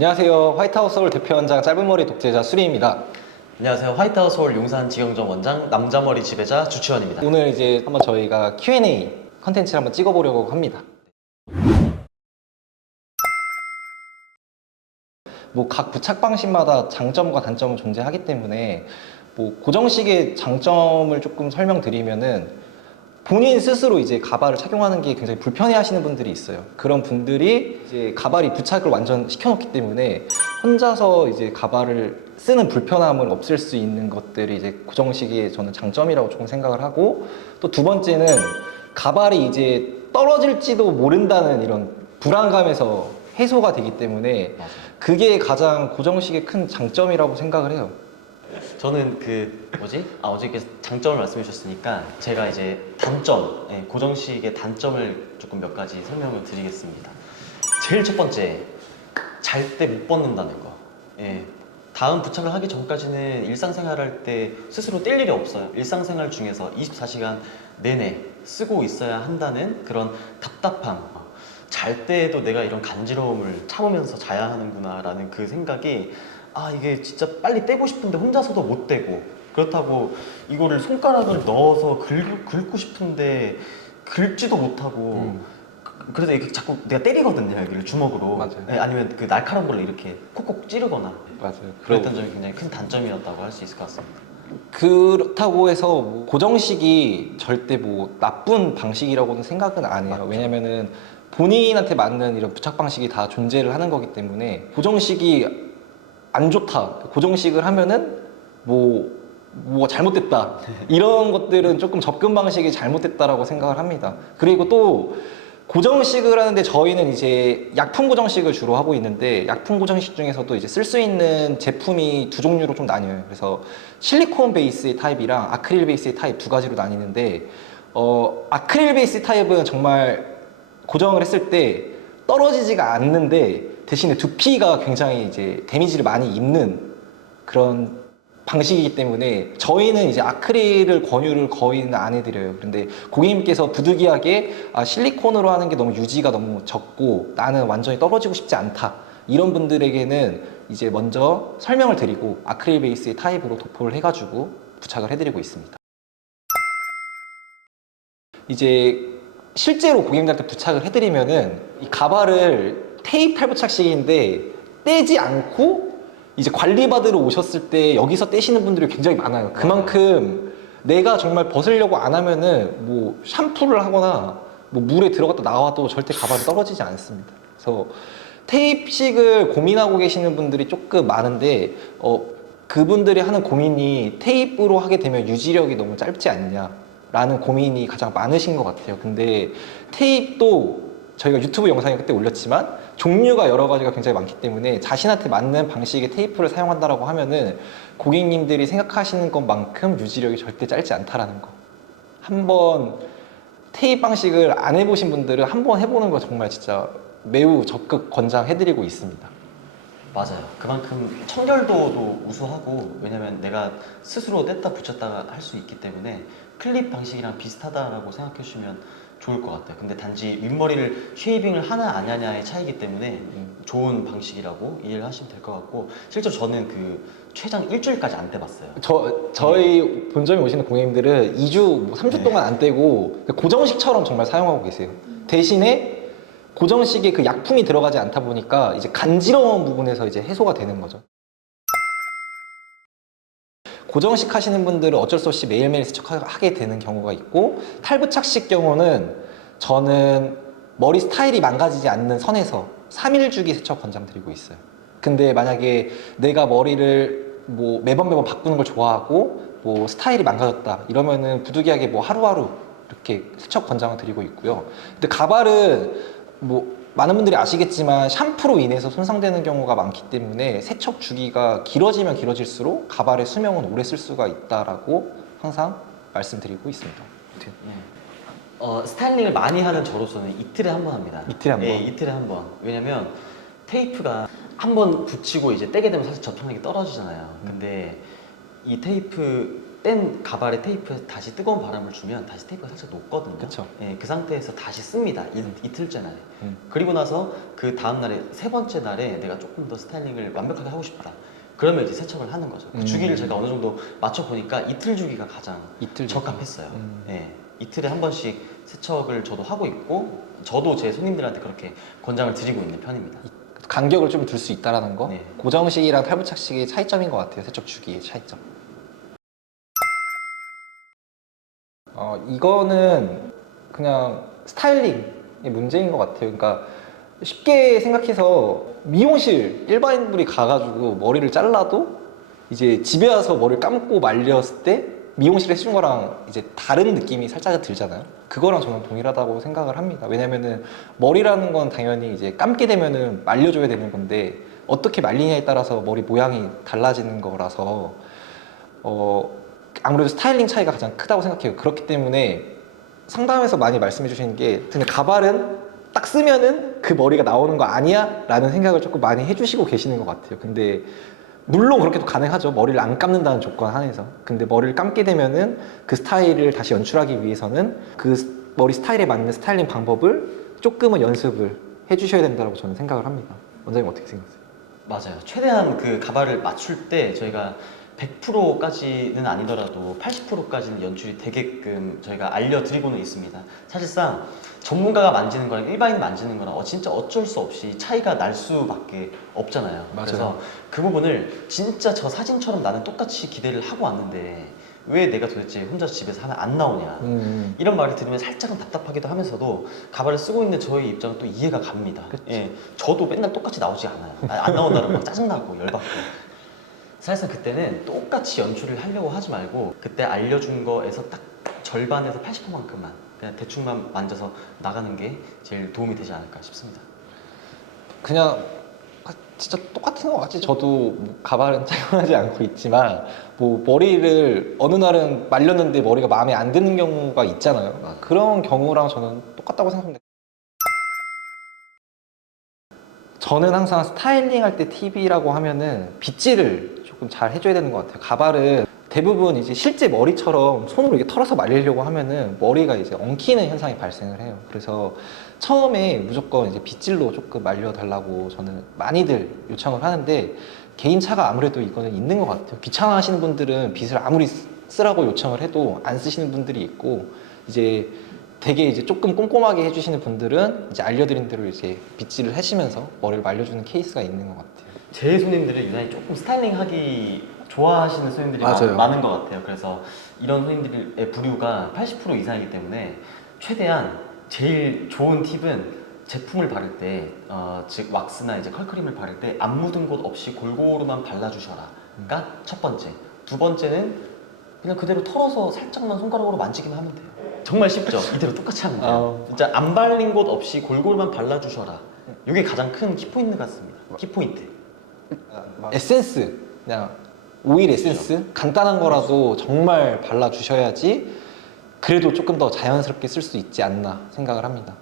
안녕하세요. 화이트하우스 서울 대표원장 짧은머리 독재자 수리입니다. 안녕하세요. 화이트하우스 서울 용산 지경점 원장 남자머리 지배자 주치원입니다. 오늘 이제 한번 저희가 Q&A 컨텐츠를 한번 찍어보려고 합니다. 뭐 각 부착 방식마다 장점과 단점은 존재하기 때문에 뭐 고정식의 장점을 조금 설명드리면은 본인 스스로 이제 가발을 착용하는 게 굉장히 불편해 하시는 분들이 있어요. 그런 분들이 이제 가발이 부착을 완전 시켜놓기 때문에 혼자서 이제 가발을 쓰는 불편함을 없앨 수 있는 것들이 이제 고정식의 저는 장점이라고 조금 생각을 하고, 또 두 번째는 가발이 이제 떨어질지도 모른다는 이런 불안감에서 해소가 되기 때문에 그게 가장 고정식의 큰 장점이라고 생각을 해요. 저는 어저께 장점을 말씀해 주셨으니까 제가 이제 단점, 고정식의 단점을 조금 몇 가지 설명을 드리겠습니다. 제일 첫 번째, 잘 때 못 벗는다는 거. 다음 부착을 하기 전까지는 일상생활 할 때 스스로 뗄 일이 없어요. 일상생활 중에서 24시간 내내 쓰고 있어야 한다는 그런 답답함. 잘 때에도 내가 이런 간지러움을 참으면서 자야 하는구나 라는 그 생각이, 이게 진짜 빨리 떼고 싶은데 혼자서도 못 떼고, 그렇다고 이거를 손가락을 넣어서 긁고 싶은데 긁지도 못하고, 그래서 이렇게 자꾸 내가 때리거든요, 여기를 주먹으로. 맞아요. 아니면 그 날카로운 걸로 이렇게 콕콕 찌르거나. 맞아요. 그랬던 점이 굉장히 큰 단점이었다고 할 수 있을 것 같습니다. 그렇다고 해서 뭐 고정식이 절대 뭐 나쁜 방식이라고는 생각은 안 해요. 맞죠. 왜냐면은 본인한테 맞는 이런 부착 방식이 다 존재를 하는 거기 때문에, 고정식이 안 좋다, 고정식을 하면은 뭐 잘못됐다 이런 것들은 조금 접근 방식이 잘못됐다라고 생각을 합니다. 그리고 또 고정식을 하는데 저희는 이제 약품 고정식을 주로 하고 있는데, 약품 고정식 중에서도 이제 쓸 수 있는 제품이 두 종류로 좀 나뉘어요. 그래서 실리콘 베이스의 타입이랑 아크릴 베이스의 타입 두 가지로 나뉘는데, 아크릴 베이스 타입은 정말 고정을 했을 때 떨어지지가 않는데 대신에 두피가 굉장히 이제 데미지를 많이 입는 그런 방식이기 때문에 저희는 이제 아크릴을 권유를 거의는 안 해드려요. 그런데 고객님께서 부득이하게 실리콘으로 하는 게 너무 유지가 너무 적고 나는 완전히 떨어지고 싶지 않다, 이런 분들에게는 이제 먼저 설명을 드리고 아크릴 베이스의 타입으로 도포를 해가지고 부착을 해드리고 있습니다. 이제 실제로 고객님들한테 부착을 해드리면은 이 가발을 테이프 탈부착식인데 떼지 않고 이제 관리받으러 오셨을 때 여기서 떼시는 분들이 굉장히 많아요. 그만큼 내가 정말 벗으려고 안 하면은 뭐 샴푸를 하거나 뭐 물에 들어갔다 나와도 절대 가발이 떨어지지 않습니다. 그래서 테이프식을 고민하고 계시는 분들이 조금 많은데, 그분들이 하는 고민이 테이프로 하게 되면 유지력이 너무 짧지 않냐 라는 고민이 가장 많으신 것 같아요. 근데 테이프도 저희가 유튜브 영상에 그때 올렸지만 종류가 여러 가지가 굉장히 많기 때문에 자신한테 맞는 방식의 테이프를 사용한다라고 하면은 고객님들이 생각하시는 것만큼 유지력이 절대 짧지 않다라는 거. 한번 테이프 방식을 안 해보신 분들은 한번 해보는 거 정말 진짜 매우 적극 권장해드리고 있습니다. 맞아요. 그만큼 청결도도 우수하고, 왜냐면 내가 스스로 뗐다 붙였다 할 수 있기 때문에 클립 방식이랑 비슷하다라고 생각해 주시면 좋을 것 같아요. 근데 단지 윗머리를 쉐이빙을 하나 안 하냐의 차이기 때문에 좋은 방식이라고 이해를 하시면 될 것 같고, 실제로 저는 그 최장 일주일까지 안 떼봤어요. 저희 본점에 오시는 고객님들은 2주, 3주 동안 안 떼고 고정식처럼 정말 사용하고 계세요. 대신에 고정식에 그 약품이 들어가지 않다 보니까 이제 간지러운 부분에서 이제 해소가 되는 거죠. 고정식 하시는 분들은 어쩔 수 없이 매일매일 세척하게 되는 경우가 있고, 탈부착식 경우는 저는 머리 스타일이 망가지지 않는 선에서 3일 주기 세척 권장드리고 있어요. 근데 만약에 내가 머리를 뭐 매번 바꾸는 걸 좋아하고 뭐 스타일이 망가졌다 이러면은 부득이하게 뭐 하루하루 이렇게 세척 권장을 드리고 있고요. 근데 가발은 뭐 많은 분들이 아시겠지만 샴푸로 인해서 손상되는 경우가 많기 때문에 세척 주기가 길어지면 길어질수록 가발의 수명은 오래 쓸 수가 있다라고 항상 말씀드리고 있습니다. 스타일링을 많이 하는 저로서는 이틀에 한 번 합니다. 이틀에 한 번? 이틀에 한 번. 왜냐면 테이프가 한 번 붙이고 이제 떼게 되면 사실 접착력이 떨어지잖아요. 근데 이 테이프 뗀 가발의 테이프에 다시 뜨거운 바람을 주면 다시 테이프가 살짝 녹거든요. 그쵸. 예, 그 상태에서 다시 씁니다. 이틀째 날에. 음. 그리고 나서 그 다음 날에 세 번째 날에 내가 조금 더 스타일링을 완벽하게 하고 싶다. 그러면 이제 세척을 하는 거죠. 그 주기를 제가 어느 정도 맞춰 보니까 이틀 주기가 가장 이틀 적합했어요. 예, 이틀에 한 번씩 세척을 저도 하고 있고 저도 제 손님들한테 그렇게 권장을 드리고 있는 편입니다. 간격을 좀 둘 수 있다라는 거. 네. 고정식이랑 탈부착식의 차이점인 것 같아요. 세척 주기의 차이점. 이거는 그냥 스타일링의 문제인 것 같아요. 그러니까 쉽게 생각해서 미용실 일반인들이 가가지고 머리를 잘라도 이제 집에 와서 머리를 감고 말렸을 때 미용실에 해준 거랑 이제 다른 느낌이 살짝 들잖아요. 그거랑 저는 동일하다고 생각을 합니다. 왜냐면은 머리라는 건 당연히 이제 감게 되면은 말려줘야 되는 건데 어떻게 말리냐에 따라서 머리 모양이 달라지는 거라서 아무래도 스타일링 차이가 가장 크다고 생각해요. 그렇기 때문에 상담에서 많이 말씀해 주시는 게 근데 가발은 딱 쓰면은 그 머리가 나오는 거 아니야? 라는 생각을 조금 많이 해주시고 계시는 것 같아요. 근데 물론 그렇게도 가능하죠. 머리를 안 감는다는 조건 하에서. 근데 머리를 감게 되면은 그 스타일을 다시 연출하기 위해서는 그 머리 스타일에 맞는 스타일링 방법을 조금은 연습을 해주셔야 된다고 저는 생각을 합니다. 원장님 어떻게 생각하세요? 맞아요. 최대한 그 가발을 맞출 때 저희가 100%까지는 아니더라도 80%까지는 연출이 되게끔 저희가 알려드리고는 있습니다. 사실상 전문가가 만지는 거랑 일반인 만지는 거랑 진짜 어쩔 수 없이 차이가 날 수밖에 없잖아요. 맞아요. 그래서 그 부분을 진짜 저 사진처럼 나는 똑같이 기대를 하고 왔는데 왜 내가 도대체 혼자 집에서 하면 안 나오냐 이런 말을 들으면 살짝은 답답하기도 하면서도 가발을 쓰고 있는 저의 입장은 또 이해가 갑니다. 예, 저도 맨날 똑같이 나오지 않아요. 안 나온다면 막 짜증나고 열받고 사실상 그때는 똑같이 연출을 하려고 하지 말고 그때 알려준 거에서 딱 절반에서 80%만큼만 그냥 대충만 만져서 나가는 게 제일 도움이 되지 않을까 싶습니다. 그냥 진짜 똑같은 것 같지. 저도 뭐 가발은 착용하지 않고 있지만 뭐 머리를 어느 날은 말렸는데 머리가 마음에 안 드는 경우가 있잖아요. 그런 경우랑 저는 똑같다고 생각합니다. 저는 항상 스타일링 할 때 팁이라고 하면은 빗질을 조금 잘 해줘야 되는 것 같아요. 가발은 대부분 이제 실제 머리처럼 손으로 이렇게 털어서 말리려고 하면은 머리가 이제 엉키는 현상이 발생을 해요. 그래서 처음에 무조건 이제 빗질로 조금 말려달라고 저는 많이들 요청을 하는데 개인차가 아무래도 이거는 있는 것 같아요. 귀찮아하시는 분들은 빗을 아무리 쓰라고 요청을 해도 안 쓰시는 분들이 있고 이제 되게 이제 조금 꼼꼼하게 해주시는 분들은 이제 알려드린 대로 이제 빗질을 하시면서 머리를 말려주는 케이스가 있는 것 같아요. 제 손님들은 유난히 조금 스타일링하기 좋아하시는 손님들이 맞아요. 많은 것 같아요. 그래서 이런 손님들의 부류가 80% 이상이기 때문에 최대한 제일 좋은 팁은 제품을 바를 때, 즉 왁스나 이제 컬크림을 바를 때 안 묻은 곳 없이 골고루만 발라주셔라가 첫 번째. 두 번째는 그냥 그대로 털어서 살짝만 손가락으로 만지기만 하면 돼요. 정말 쉽죠? 이대로 똑같이 하면 돼요. 진짜 안 발린 곳 없이 골고루만 발라주셔라. 이게 가장 큰 키포인트 같습니다. 키포인트. 에센스, 그냥 오일 에센스 간단한 거라도 정말 발라주셔야지 그래도 조금 더 자연스럽게 쓸 수 있지 않나 생각을 합니다.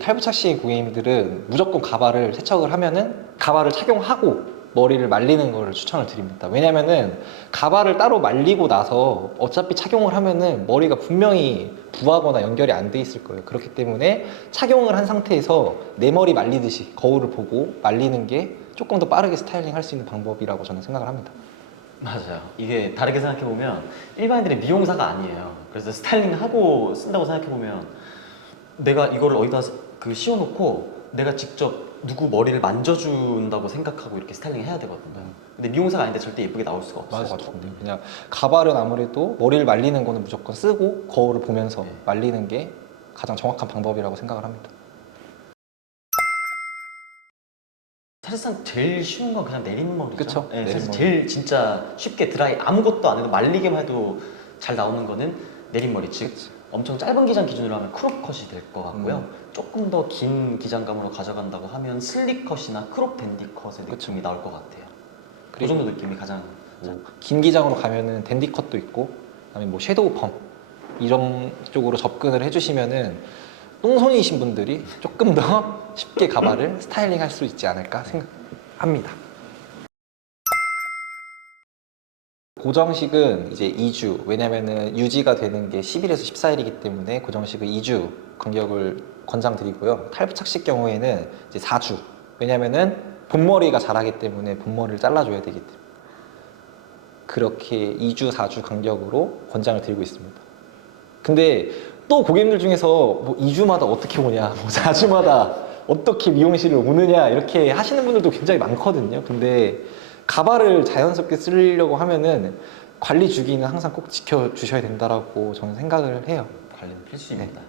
탈부착식 고객님들은 무조건 가발을 세척을 하면은 가발을 착용하고 머리를 말리는 거를 추천을 드립니다. 왜냐면은 가발을 따로 말리고 나서 어차피 착용을 하면은 머리가 분명히 부하거나 연결이 안 돼 있을 거예요. 그렇기 때문에 착용을 한 상태에서 내 머리 말리듯이 거울을 보고 말리는 게 조금 더 빠르게 스타일링 할 수 있는 방법이라고 저는 생각을 합니다. 맞아요. 이게 다르게 생각해보면 일반인들의 미용사가 아니에요. 그래서 스타일링하고 쓴다고 생각해보면 내가 이거를 어디다 씌워놓고 내가 직접 누구 머리를 만져준다고 생각하고 이렇게 스타일링 해야 되거든요. 근데 미용사가 아닌데 절대 예쁘게 나올 수가 없어가지고. 그냥 가발은 아무래도 머리를 말리는 거는 무조건 쓰고 거울을 보면서 네. 말리는 게 가장 정확한 방법이라고 생각을 합니다. 사실상 제일 쉬운 건 그냥 내리는 그쵸? 네, 사실 내린머리. 제일 진짜 쉽게 드라이 아무것도 안 해도 말리기만 해도 잘 나오는 거는 내린머리. 즉 엄청 짧은 기장 기준으로 하면 크롭 컷이 될 것 같고요. 조금 더 긴 기장감으로 가져간다고 하면 슬릭 컷이나 크롭 댄디 컷의 느낌이 나올 것 같아요. 그 정도 느낌이 가장 긴 기장으로 가면은 댄디 컷도 있고 그다음에 뭐 섀도우 펌 이런 쪽으로 접근을 해주시면은 똥손이신 분들이 조금 더 쉽게 가발을 스타일링 할 수 있지 않을까 생각합니다. 고정식은 이제 2주, 왜냐면은 유지가 되는 게 10일에서 14일이기 때문에 고정식은 2주 간격을 권장드리고요. 탈부착식 경우에는 이제 4주, 왜냐면은 본머리가 자라기 때문에 본머리를 잘라줘야 되기 때문에 그렇게 2주, 4주 간격으로 권장을 드리고 있습니다. 근데 또 고객님들 중에서 뭐 2주마다 어떻게 오냐, 뭐 4주마다 어떻게 미용실을 오느냐 이렇게 하시는 분들도 굉장히 많거든요. 근데 가발을 자연스럽게 쓰려고 하면은 관리 주기는 항상 꼭 지켜주셔야 된다라고 저는 생각을 해요. 관리는 필수입니다.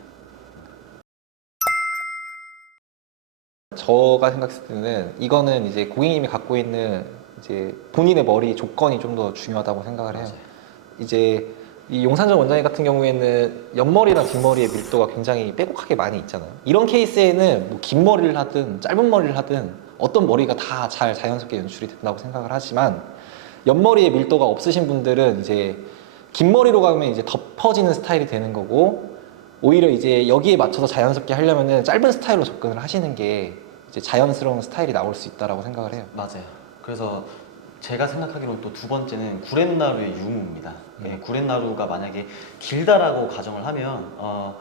제가 생각했을 때는 이거는 이제 고객님이 갖고 있는 이제 본인의 머리 조건이 좀 더 중요하다고 생각을 해요. 맞아요. 이제 이 용산점 원장님 같은 경우에는 옆머리랑 뒷머리의 밀도가 굉장히 빼곡하게 많이 있잖아요. 이런 케이스에는 뭐 긴 머리를 하든 짧은 머리를 하든 어떤 머리가 다 잘 자연스럽게 연출이 된다고 생각을 하지만 옆머리의 밀도가 없으신 분들은 이제 긴 머리로 가면 이제 덮어지는 스타일이 되는 거고 오히려 이제 여기에 맞춰서 자연스럽게 하려면은 짧은 스타일로 접근을 하시는 게 이제 자연스러운 스타일이 나올 수 있다라고 생각을 해요. 맞아요. 그래서 제가 생각하기로는 또 두 번째는 구렛나루의 유무입니다. 예, 구렛나루가 만약에 길다라고 가정을 하면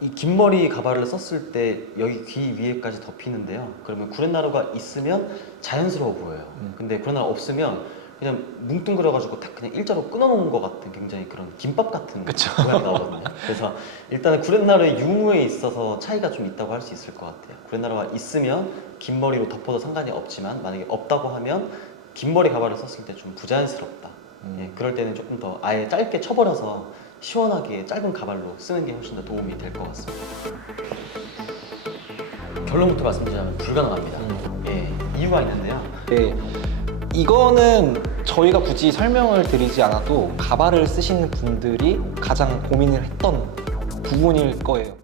이 긴 머리 가발을 썼을 때 여기 귀 위에까지 덮이는데요. 그러면 구렛나루가 있으면 자연스러워 보여요. 근데 구렛나루 없으면 그냥 뭉뚱그려가지고 딱 그냥 일자로 끊어놓은 것 같은 굉장히 그런 김밥 같은 모양이 나오거든요. 그래서 일단은 구렛나루의 유무에 있어서 차이가 좀 있다고 할 수 있을 것 같아요. 구렛나루가 있으면 긴 머리로 덮어도 상관이 없지만 만약에 없다고 하면 긴 머리 가발을 썼을 때 좀 부자연스럽다. 예, 그럴 때는 조금 더 아예 짧게 쳐버려서 시원하게 짧은 가발로 쓰는 게 훨씬 더 도움이 될 것 같습니다. 결론부터 말씀드리자면 불가능합니다. 예, 이유가 있는데요. 네, 이거는 저희가 굳이 설명을 드리지 않아도 가발을 쓰시는 분들이 가장 고민을 했던 부분일 거예요.